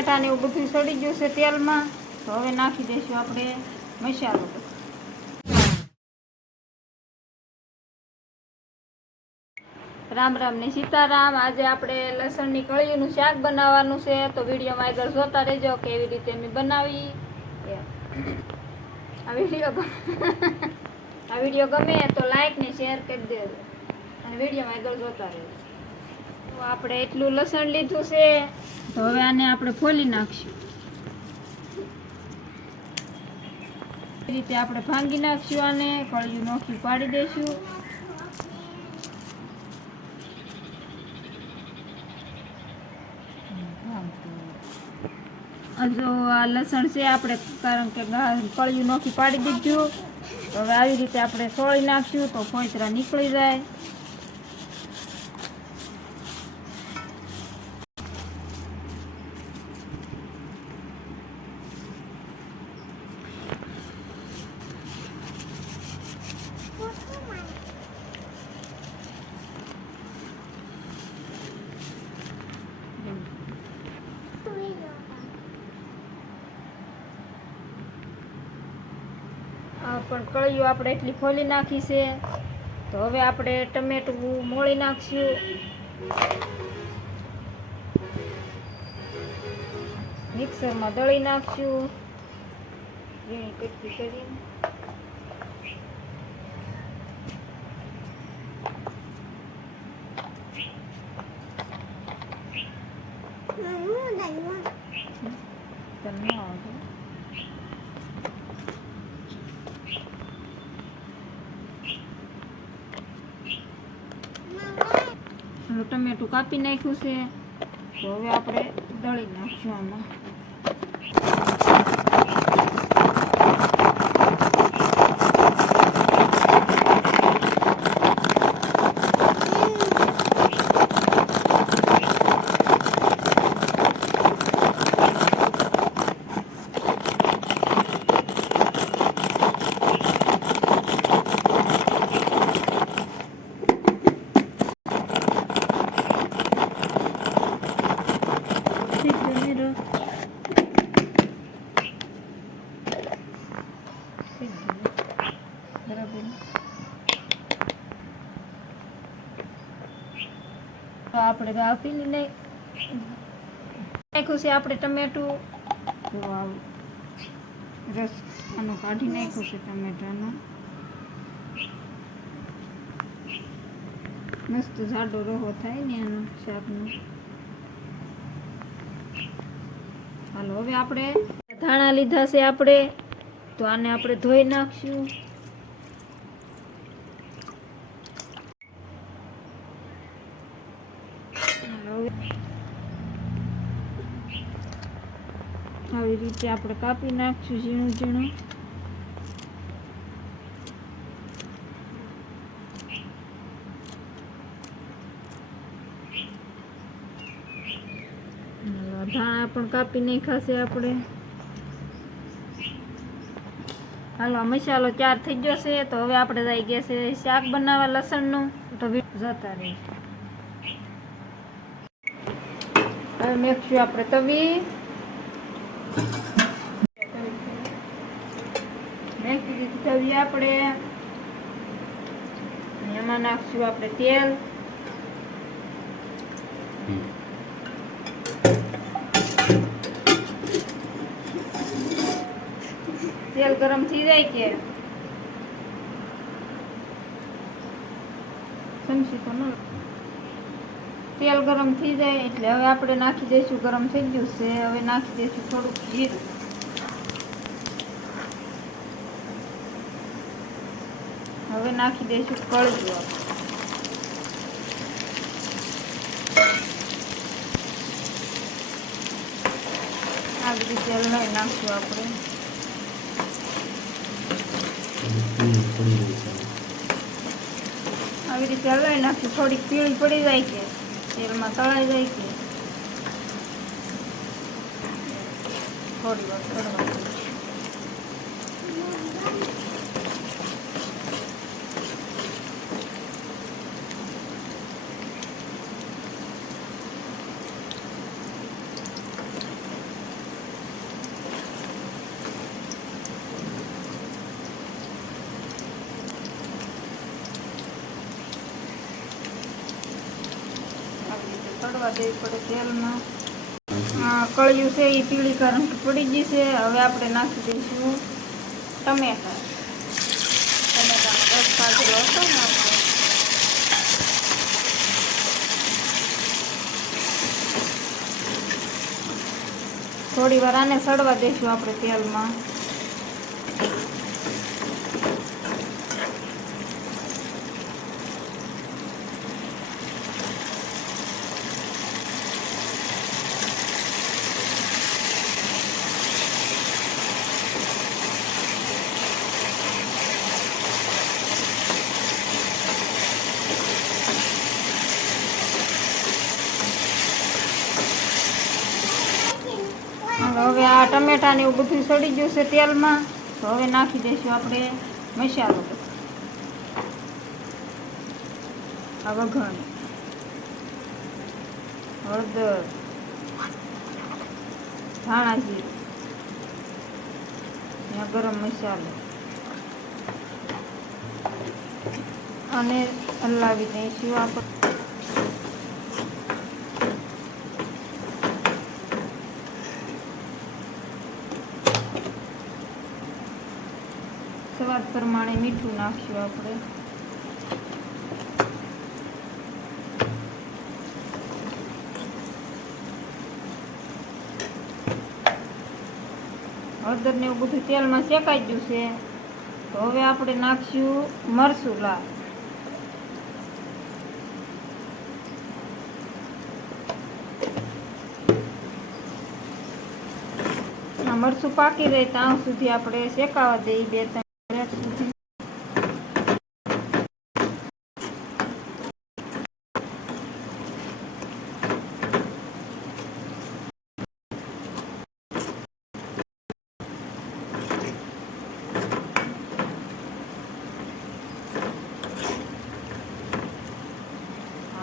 ટમેટા ને એવું બધું સડી ગયું છે તેલમાં. તો હવે નાખી દઈશું આપણે મસાલો. રામ રામ ને સીતારામ. આજે આપણે લસણની કળીનું શાક બનાવવાનું છે. તો વિડીયોમાં આગળ જોતા રહેજો કેવી રીતે મેં બનાવી. આ વિડીયો ગમે તો લાઈક ને શેર કરી દેજો અને વિડીયોમાં આગળ જોતા રહેજો. તો આપણે એટલું લસણ લીધું છે. તો હવે આને આપણે ફોલી નાખશું. એ રીતે આપણે ભાંગી નાખશું. આને કળિયું નોખી પાડી દઈશું. જો આ લસણ છે આપણે, કારણ કે કળિયું નોખી પાડી દીધું. તો હવે આવી રીતે આપણે સોળી નાખશું તો ફોતરા નીકળી જાય. પણ કળિયું આપણે એટલી ખોલી નાખી છે. તો હવે આપણે ટમેટું મોળી નાખશું. મિક્સરમાં દળી નાખશું ઝીણી કટકી કરીને. ટમેટું કાપી નાખ્યું છે. તો હવે આપણે દળી નાખશું આમાં. તો આપણે આપી નાખ્યું છે આપણે ટમેટું. તો રસ આનું કાઢી નાખ્યું છે ટમેટાનો. મસ્ત જાડો રહો થાય ને એનો શાકનો. હાલો હવે આપણે ધાણા લીધા છે આપણે. તો આને આપણે ધોઈ નાખશું. આવી રીતે આપણે કાપી નાખશું ઝીણું ઝીણું. ધાણા પણ કાપી નાખ્યા છે આપણે. હાલો મસાલો તૈયાર થઈ ગયો છે. તો હવે આપણે જઈ ગયા છે શાક બનાવવા લસણનું. તો જતા રહી. હવે નાખશું આપણે તવી. નાખી દીધી તવી આપણે. એમાં નાખશું આપણે તેલ. તેલ ગરમ થઈ જાય કે સમજી તો ન. તેલ ગરમ થઈ જાય એટલે હવે આપણે નાખી દઈશું. ગરમ થઈ ગયું છે. હવે નાખી દઈશું થોડુંક જીરું. હવે નાખી દઈશું કળિયું. આવી રીતે હલાવી નાખશું આપણે. આવી રીતે હલાવી નાખશું. થોડીક પીળી પડી જાય કે તેલમાં તળાઈ જાય કે થોડી વાર તળવા. સડવા દેવી પડે તેલમાં. કળિયું છે એ પીળી કારણ કે પડી ગઈ છે. હવે આપણે નાખી દઈશું ટમેટા. ટમેટાનો રસ કાઢેલો હતો ને આપણે. થોડી વાર આને સડવા દઈશું આપણે તેલમાં. હવે આ ટમેટા ને એવું બધું સડી ગયું છે તેલમાં. તો હવે નાખી દઈશું આપણે મસાલો. આ વઘાણ, હળદર, ધાણા જીરું, ગરમ મસાલો અને હલાવી દઈશું આપણે. સ્વાદ પ્રમાણે મીઠું નાખશું આપણે. હળદર ને એવું બધું તેલમાં શેકાઈ ગયું છે. તો હવે આપણે નાખશું મરચું લાલ. મરચું પાકી રહે ત્યાં સુધી આપણે શેકાવા દઈએ 2-3 મિનિટ સુધી.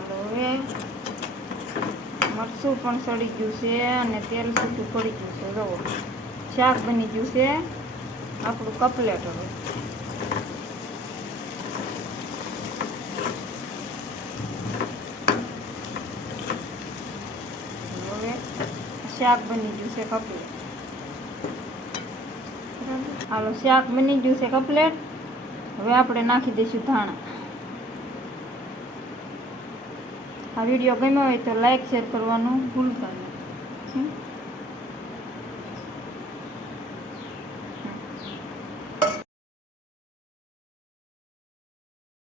હવે મરચું પણ સડી ગયું છે અને તેલ છૂટું પડી ગયું છે. જુઓ શાક બની ગયું છે આપણું કપલેટ. હવે શાક બની ગયું છે કપલેટ. હાલો, શાક બની ગયું છે કપલેટ. હવે આપણે નાખી દઈશું ધાણા. આ વિડીયો ગમ્યો હોય તો લાઈક શેર કરવાનું ભૂલતા નહીં.